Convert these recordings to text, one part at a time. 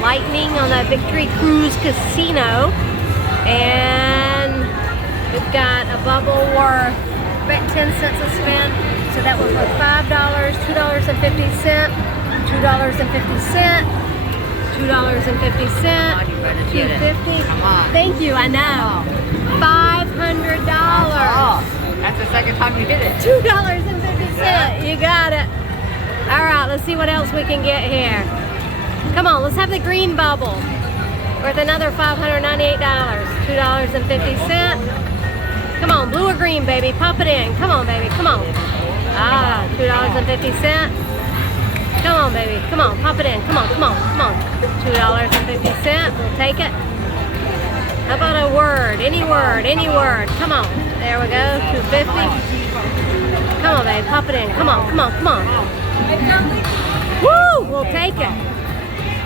Lightning on the Victory Cruise Casino. And we've got a bubble worth 10 cents a spin. So that was worth $5, $2.50, $2.50, $2.50, $2.50. Come on. Thank you, I know. $500. That's the second time you did it. $2.50. You got it. All right, let's see what else we can get here. Come on, let's have the green bubble. Worth another $598. $2.50. Come on, blue or green, baby. Pop it in. Come on, baby. Come on. Ah, $2.50. Come on, baby. Come on, pop it in. Come on, come on, come on. $2.50. We'll take it. How about a word? Any word, any word. Come on. There we go. $2.50. Come on, baby. Pop it in. Come on, come on, come on. Woo! We'll take it.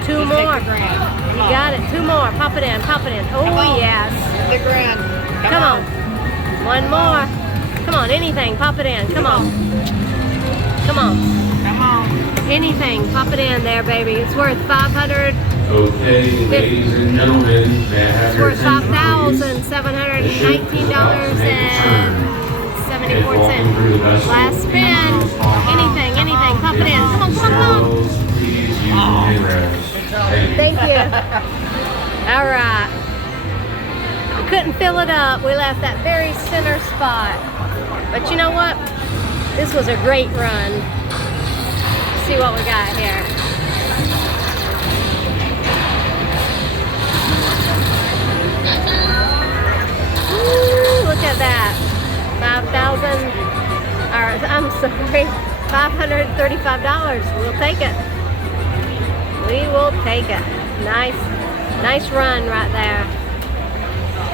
Two more. You got it. Two more. Pop it in. Pop it in. Oh, yes. The grand. Come on. One more. Come on. Anything. Pop it in. Come on. Come on. Come on. Anything. Pop it in there, baby. It's worth $500. Okay, ladies and gentlemen, may I have It's your worth attention, please? $5,719.74. Last spin. Anything, anything. Pop it in. Come on, come on, come on. Please use your hand rest. Thank you. All right. We couldn't fill it up. We left that very center spot. But you know what? This was a great run. Let's see what we got here. Ooh, look at that. 5,000, or I'm sorry, $535. We'll take it. We will take it. Nice run right there.